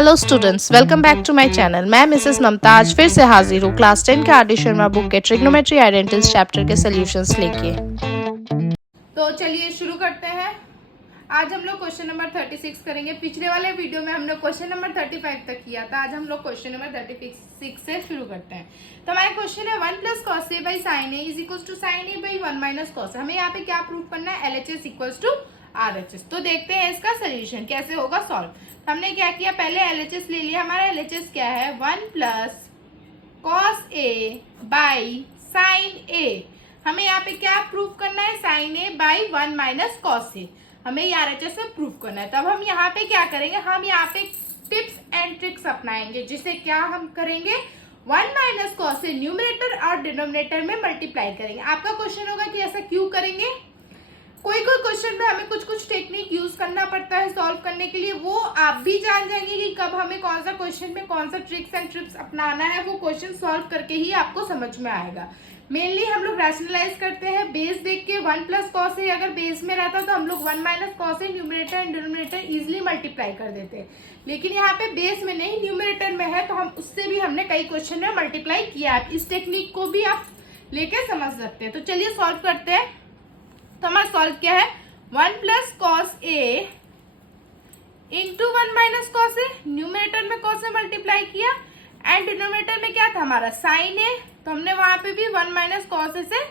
Hello students, welcome back to my channel. मैं Mrs Mamta आज फिर से हाजिर हूँ क्लास 10 के आर.डी. शर्मा बुक के ट्रिग्नोमेट्री आइडेंटिटीज चैप्टर के सॉल्यूशंस लेके। तो चलिए शुरू करते हैं। आज हम लोग क्वेश्चन नंबर 36 करेंगे। पिछले वाले वीडियो में हम लोग क्वेश्चन नंबर 35 तक किया था। आज हम लोग क्वेश्चन नंबर 36 से शुरू करते हैं। तो हमारा क्वेश्चन है 1 plus cos A by sine A is equal to sine A by 1 minus cos. हमें यहाँ पे क्या प्रूव करना है? LHS equals to RHS। तो देखते हैं इसका सोल्यूशन कैसे होगा सॉल्व। हमने क्या किया, पहले LHS ले लिया। हमारा LHS क्या है? 1 plus cos A by sine A. हमें यहाँ पे क्या प्रूव करना है? Sine A by 1 minus cos A. हमें ये RHS में प्रूव करना है। तब हम यहाँ पे क्या करेंगे? हम यहाँ पे टिप्स एंड ट्रिक्स अपनाएंगे, जिसे क्या हम करेंगे? 1 माइनस कॉस ए न्यूमरेटर और डिनोमिनेटर में मल्टीप्लाई करेंगे। आपका क्वेश्चन होगा कि ऐसा क्यों करेंगे? कोई क्वेश्चन में हमें कुछ टेक्निक यूज करना पड़ता है सॉल्व करने के लिए। वो आप भी जान जाएंगे कि कब हमें कौन सा क्वेश्चन में कौन सा ट्रिक्स एंड ट्रिप्स अपनाना है। वो क्वेश्चन सॉल्व करके ही आपको समझ में आएगा। मेनली हम लोग रैशनलाइज करते हैं बेस देख के। 1 प्लस कॉस ए अगर बेस में रहता तो हम लोग 1 minus cos A numerator and denominator easily multiply कर देते। लेकिन यहाँ पे बेस में नहीं, न्यूमरेटर में है, तो हम उससे भी हमने कई क्वेश्चन में मल्टीप्लाई किया है। इस टेक्निक को भी आप लेके समझ सकते हैं। तो चलिए सॉल्व करते हैं। तो हमारा सॉल्व क्या है? 1 प्लस कॉस ए इंटू 1 माइनस कॉस ए। न्यूमरेटर में कॉस ए मल्टीप्लाई किया एंड डिनोमिनेटर में क्या था हमारा? साइन ए। तो हमने वहां पे भी 1 माइनस कॉस ए से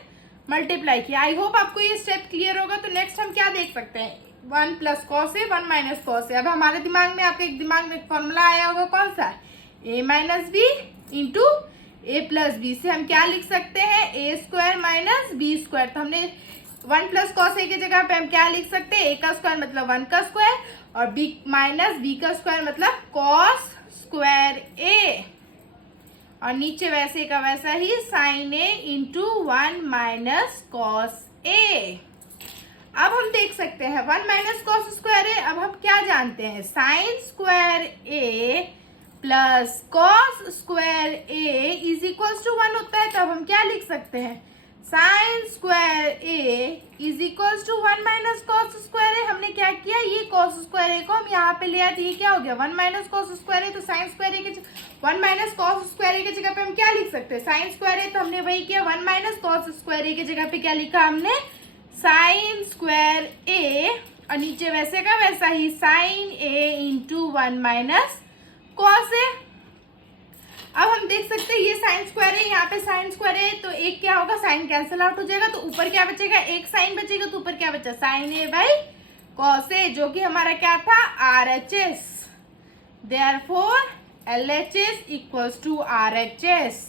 मल्टीप्लाई किया। आई होप आपको ये स्टेप क्लियर होगा। तो नेक्स्ट हम क्या देख सकते हैं? 1 प्लस कॉस ए 1 माइनस कॉस ए। अब हमारे दिमाग में, आपके दिमाग में फॉर्मूला आया होगा, कौन सा? ए minus B into A plus B. से हम क्या लिख सकते हैं? ए स्क्वायर माइनस बी स्क्वायर। तो हमने 1 प्लस कॉस ए की जगह पे हम क्या लिख सकते हैं? ए का स्क्वायर मतलब 1 का स्क्वायर, और बी माइनस बी का स्क्वायर मतलब कॉस स्क्वायर ए, और नीचे वैसे का वैसा ही sign A into 1 minus cos ए। अब हम देख सकते हैं 1 माइनस कॉस स्क्वायर ए। अब हम क्या जानते हैं? Sine square A plus cos square A is equals to 1 होता है। तो अब हम क्या लिख सकते हैं? Sine square A is equals to 1 minus cos square A. हमने क्या किया? ये कॉस स्क्वायर ए को हम यहाँ पे ले आए। ये क्या हो गया? 1 माइनस कॉस स्क्वायर ए। तो साइन स्क्वायर ए के 1 माइनस कॉस स्क्वायर ए की जगह पे हम क्या लिख सकते हैं? Sine square A. तो हमने वही किया, 1 माइनस कॉस स्क्वायर ए की जगह पे क्या लिखा हमने? साइन स्क्वायर ए, और नीचे वैसे का वैसा ही sign A into 1 minus cos ए। अब हम देख सकते हैं ये साइन स्क्वायर है, यहाँ पे साइन स्क्वायर है, तो एक क्या होगा? साइन कैंसिल आउट हो जाएगा। तो ऊपर क्या बचेगा? एक साइन बचेगा। तो ऊपर क्या बचा? Sine A by cos A, जो कि हमारा क्या था? RHS। Therefore LHS equals to RHS।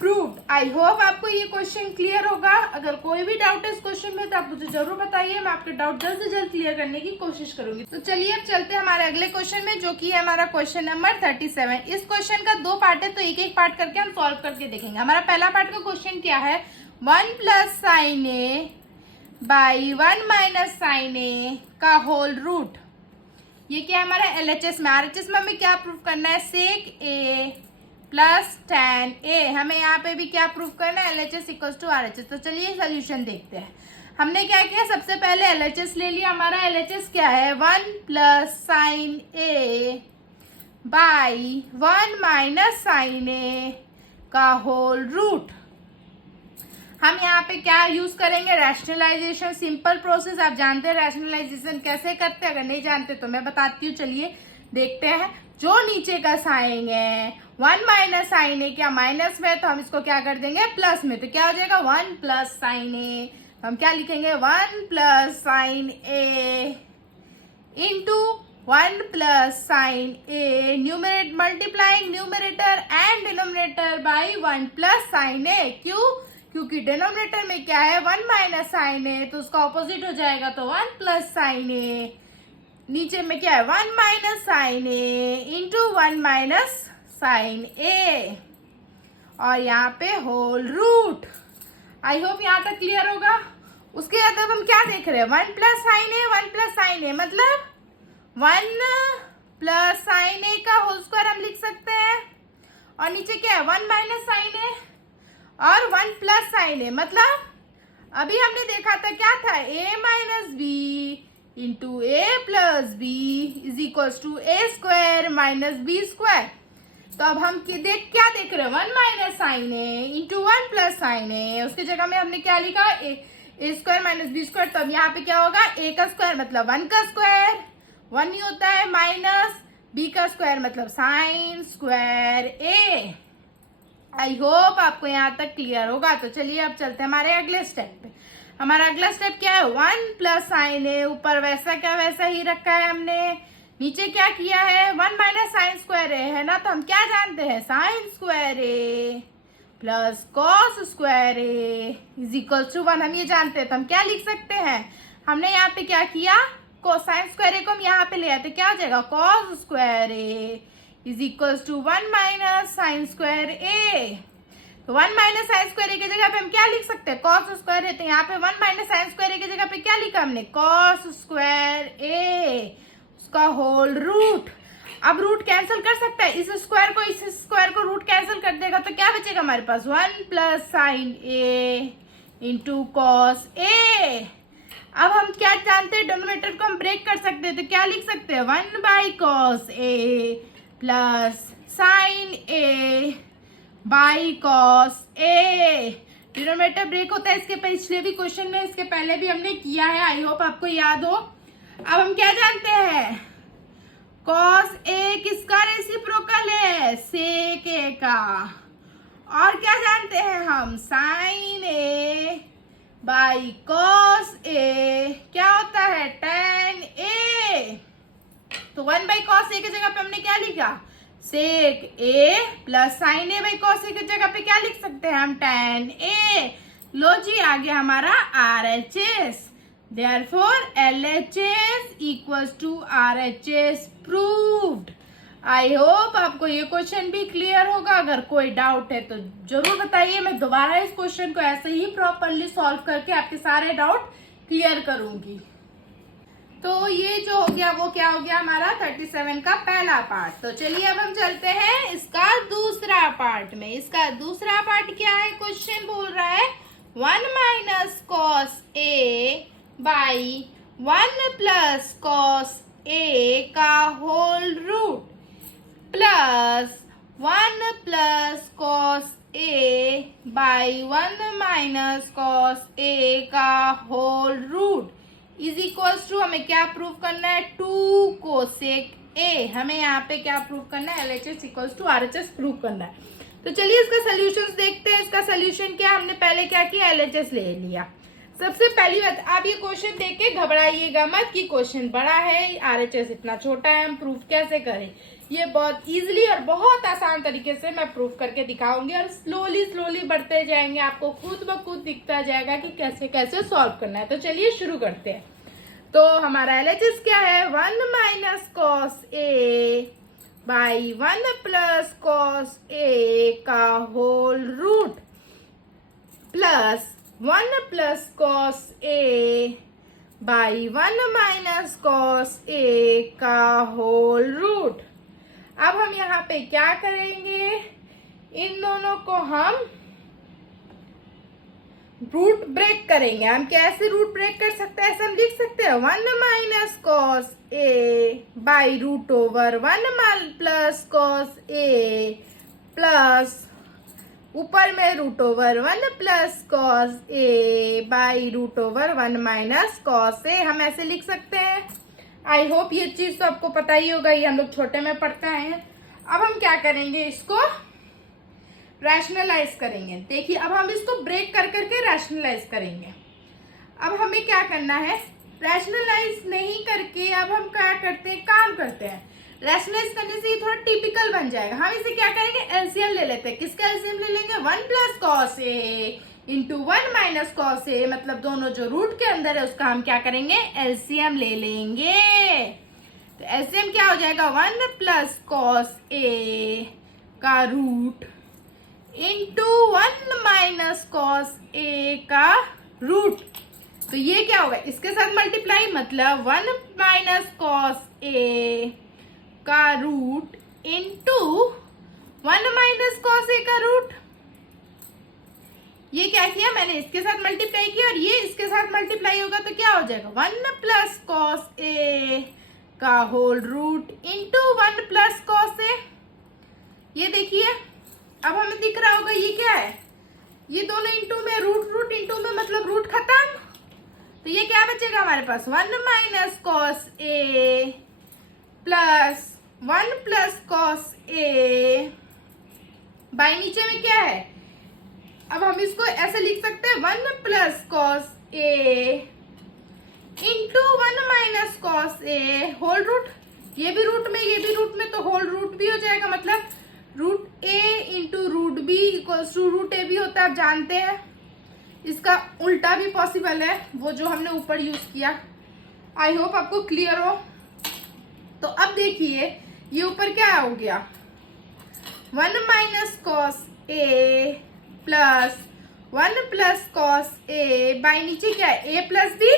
Proved. I hope आपको ये क्वेश्चन क्लियर होगा। अगर कोई भी डाउट है इस क्वेश्चन में तो आप मुझे जरूर बताइए। मैं आपके डाउट जल्द से जल्द क्लियर करने की कोशिश करूंगी। तो चलिए अब चलते हैं हमारे अगले क्वेश्चन में, जो कि है हमारा क्वेश्चन नंबर 37। इस क्वेश्चन का 2 पार्ट है, तो एक एक पार्ट करके हम सॉल्व करके देखेंगे। हमारा पहला पार्ट का क्वेश्चन क्या है? 1 plus sine A by 1 minus sine A का होल रूट। ये क्या है हमारा? LHS में। RHS में हमें क्या प्रूव करना है? Sec A plus tan A. हमें यहाँ पे भी क्या प्रूव करना है? LHS equals to RHS। तो चलिए सोल्यूशन देखते हैं। हमने क्या किया? सबसे पहले LHS ले लिया। हमारा LHS क्या है? 1 plus sine A by 1 minus sine A का होल रूट। हम यहाँ पे क्या यूज करेंगे? Rationalisation, simple process. आप जानते हैं रैशनलाइजेशन कैसे करते हैं। अगर नहीं जानते तो मैं बताती हूँ। चलिए देखते हैं। जो नीचे का साइन है 1 माइनस साइन ए, क्या माइनस में, तो हम इसको क्या कर देंगे? प्लस में। तो क्या हो जाएगा? 1 प्लस साइन ए। तो हम क्या लिखेंगे? 1 plus sine A into 1 plus sine A, numerator multiplying numerator and denominator by 1 plus sine A. क्यों? क्योंकि डिनोमिनेटर में क्या है? 1 माइनस साइन ए, तो उसका ऑपोजिट हो जाएगा। तो 1 प्लस साइन ए, नीचे में क्या है? 1 minus sine A into 1 minus sine ए, और यहाँ पे होल रूट। आई होप यहाँ तक क्लियर होगा। उसके बाद अब हम क्या देख रहे हैं? 1 प्लस साइन ए 1 प्लस साइन ए मतलब 1 प्लस साइन ए का होल स्क्वायर हम लिख सकते हैं, और नीचे क्या है? 1 माइनस साइन ए और 1 प्लस साइन ए। मतलब अभी हमने देखा था क्या था? a minus B into A plus B is equals to A square minus B square. तो अब हम क्या देख रहे हैं, 1 minus sine A into 1 plus sine A. उसकी जगह में हमने क्या लिखा, A square minus B square. तो अब यहाँ पे क्या होगा, ए का स्क्वायर मतलब 1 का स्क्वायर, 1 ही होता है, माइनस बी का स्क्वायर मतलब साइन स्क्वायर ए। आई होप आपको यहाँ तक क्लियर होगा। तो चलिए अब चलते हैं हमारे अगले स्टेप पे। हमारा अगला स्टेप क्या है, 1 प्लस साइन ए, ऊपर वैसा क्या वैसा ही रखा है हमने, नीचे क्या किया है 1 माइनस साइन स्क्वायर ए है ना। तो हम क्या जानते हैं, sine square A plus cos square A is equal to 1 हम ये जानते हैं। तो हम क्या लिख सकते हैं, हमने यहाँ पे क्या किया, साइन स्क्वायर ए को हम यहाँ पे ले आते, क्या हो जाएगा cos square A is equal to 1 minus sine square A. तो 1 माइनस साइन स्क्वायर ए की जगह पे हम क्या लिख सकते हैं, कॉस स्क्वायर ए। तो यहाँ पे 1 माइनस साइन स्क्वायर ए की जगह पे क्या लिखा हमने, कॉस स्क्वायर ए, उसका होल रूट। अब रूट कैंसिल कर सकता है, इस स्क्वायर को इस स्क्वायर को रूट कैंसिल कर देगा तो क्या बचेगा हमारे पास, 1 plus sine A into cos A. अब हम क्या जानते हैं, डोमिनेटर को हम ब्रेक कर सकते हैं। तो क्या लिख सकते हैं, 1 by cos A plus sine A by cos A. Denominator break होता है, इसके पिछले भी क्वेश्चन में, इसके पहले भी हमने किया है, आई होप आपको याद हो। अब हम क्या जानते हैं, कॉस ए किसका रेसिप्रोकल है, सेक ए का। और क्या जानते हैं हम, साइन ए बाई कॉस ए क्या होता है, टेन ए। तो 1 बाई कॉस ए की जगह पे हमने क्या लिखा, sec A plus sine A by cos A की जगह पे क्या लिख सकते हैं हम, टेन ए। लो जी आ गया हमारा R H S. Therefore, LHS equals to RHS proved. I hope आपको ये क्वेश्चन भी क्लियर होगा। अगर कोई डाउट है तो जरूर बताइए, मैं दोबारा इस क्वेश्चन को ऐसे ही प्रॉपरली सॉल्व करके आपके सारे डाउट क्लियर करूंगी। तो ये जो हो गया वो क्या हो गया हमारा 37 का पहला पार्ट। तो चलिए अब हम चलते हैं इसका दूसरा पार्ट में। इसका दूसरा पार्ट क्या है, क्वेश्चन बोल रहा है 1 minus cos A by 1 plus cos A का whole root plus 1 plus cos A by 1 minus cos A का whole root is equals to, हमें क्या प्रूव करना है, 2 कोसेक ए। हमें यहाँ पे क्या प्रूव करना है, LHS equals to RHS prove करना है। तो चलिए इसका सोल्यूशन देखते हैं। इसका सोल्यूशन क्या, हमने पहले क्या किया, LHS ले लिया। सबसे पहली बात, आप ये क्वेश्चन देख के घबराइएगा मत कि क्वेश्चन बड़ा है, RHS इतना छोटा है, हम प्रूफ कैसे करें। ये बहुत इजीली और बहुत आसान तरीके से मैं प्रूफ करके दिखाऊंगी और स्लोली बढ़ते जाएंगे, आपको खुद ब खुद दिखता जाएगा कि कैसे कैसे सॉल्व करना है। तो चलिए शुरू करते हैं। तो हमारा LHS क्या है, 1 minus cos A by 1 plus cos A का whole root plus 1 plus cos A by 1 minus cos A का होल रूट। अब हम यहाँ पे क्या करेंगे, इन दोनों को हम रूट ब्रेक करेंगे। हम कैसे रूट ब्रेक कर सकते हैं, ऐसे हम लिख सकते हैं 1 minus cos A by root over 1 plus cos A plus ऊपर में root over 1 plus cos A by root over 1 minus cos A, हम ऐसे लिख सकते हैं। आई होप ये चीज तो आपको पता ही होगा, ये हम लोग छोटे में पढ़ते हैं। अब हम क्या करेंगे, इसको रैशनलाइज करेंगे। देखिए अब हम इसको ब्रेक कर करके रैशनलाइज करेंगे। अब हमें क्या करना है, रैशनलाइज नहीं करके अब हम क्या करते हैं, काम करते हैं। रैशनलाइज करने से ये थोड़ा टिपिकल बन जाएगा। हम इसे क्या करेंगे, एलसीएम ले लेते हैं। किसका एलसीएम ले लेंगे, 1 प्लस कॉस ए इंटू 1 माइनस कॉस ए, मतलब दोनों जो रूट के अंदर है उसका हम क्या करेंगे, एलसीएम ले लेंगे। तो एलसीएम क्या हो जाएगा, 1 प्लस कॉस ए का root into 1 minus cos A का रूट। तो ये क्या होगा, इसके साथ मल्टीप्लाई, मतलब 1 माइनस कॉस ए का root into 1 minus cos A का रूट। ये क्या किया मैंने, इसके साथ मल्टीप्लाई किया और ये इसके साथ मल्टीप्लाई होगा तो क्या हो जाएगा 1 प्लस कॉस ए का whole root into 1 plus cos A. ये देखिए अब हमें दिख रहा होगा ये क्या है, ये दोनों इंटू में रूट इंटू में मतलब रूट खत्म, तो ये क्या बचेगा हमारे पास 1 minus cos A plus 1 plus cos A by नीचे में क्या है। अब हम इसको ऐसे लिख सकते हैं 1 प्लस कॉस ए इंटू 1 माइनस कॉस ए होल रूट, ये भी रूट में ये भी रूट में, तो होल रूट भी हो जाएगा, मतलब root A into root B equals to root A भी होता है, आप जानते हैं। इसका उल्टा भी पॉसिबल है, वो जो हमने ऊपर यूज किया। आई होप आपको क्लियर हो। तो अब देखिए ये ऊपर क्या हो गया 1 minus cos A plus 1 plus cos A by नीचे क्या है A plus B,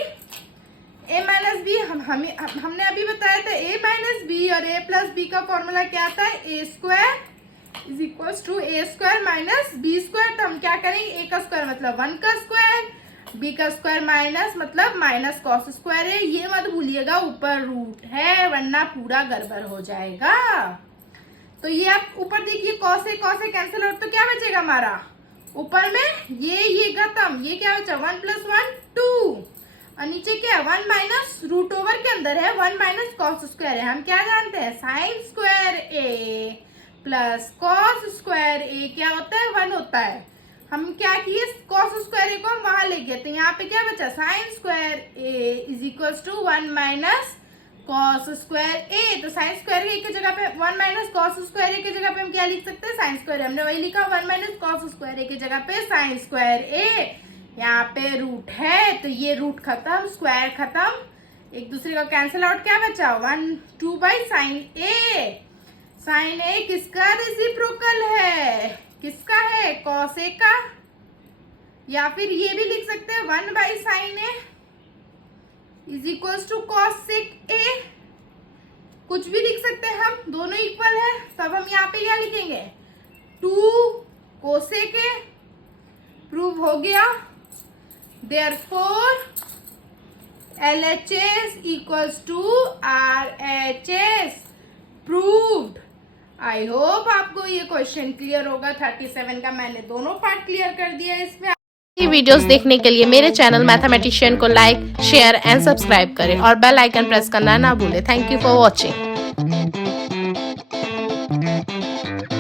A minus B. हमने अभी बताया था ए माइनस बी और ए प्लस बी का फॉर्मूला क्या था, A square is equals to A square minus B square. तो हम क्या करेंगे, ए का स्क्वायर मतलब 1 का स्क्वायर, बी का स्क्वायर माइनस मतलब माइनस कॉस स्क्वायर है। ये मत भूलिएगा ऊपर रूट है वरना पूरा गड़बड़ हो जाएगा। तो ये आप ऊपर देखिए कॉस से कैंसिल आउट, तो क्या बचेगा हमारा ऊपर में ये खत्म, ये क्या बचा 1 प्लस 1 2 और नीचे क्या है 1 माइनस रूट ओवर के अंदर है 1 माइनस कॉस स्क्वायर है। हम क्या जानते हैं sine square A plus cos square ए क्या होता है 1 होता है। हम क्या किए कॉस स्क्वायर ए को हम वहां ले गए, तो यहाँ पे क्या बचा sine square A is equals to 1 minus cos square A. तो साइन स्क्वायर ए की जगह पे 1 माइनस कॉस स्क्वायर ए की जगह पे हम क्या लिख सकते हैं साइन स्क्वायर, हमने वही लिखा 1 माइनस कॉस स्क्वायर ए की जगह पे साइन स्क्वायर ए। यहाँ पे रूट है तो ये रूट खत्म स्क्वायर खत्म, एक दूसरे का कैंसिल आउट, क्या बचा 1 2 बाई साइन ए। साइन ए किसका रेसिप्रोकल है, किसका है कॉस ए का, या फिर ये भी लिख सकते हैं 1 by sine A is equals to cosec A, कुछ भी लिख सकते हैं हम, दोनों इक्वल है। तब हम यहाँ पे क्या लिखेंगे 2 कोसेक ए, प्रूव हो गया। Therefore, LHS equals to RHS proved। I hope आपको ये क्वेश्चन क्लियर होगा। 37 का मैंने दोनों पार्ट क्लियर कर दिया इसमें। ये वीडियोस देखने के लिए मेरे चैनल मैथमेटिशियन को लाइक शेयर एंड सब्सक्राइब करें और बेल आइकन प्रेस करना ना भूलें। Thank you for watching.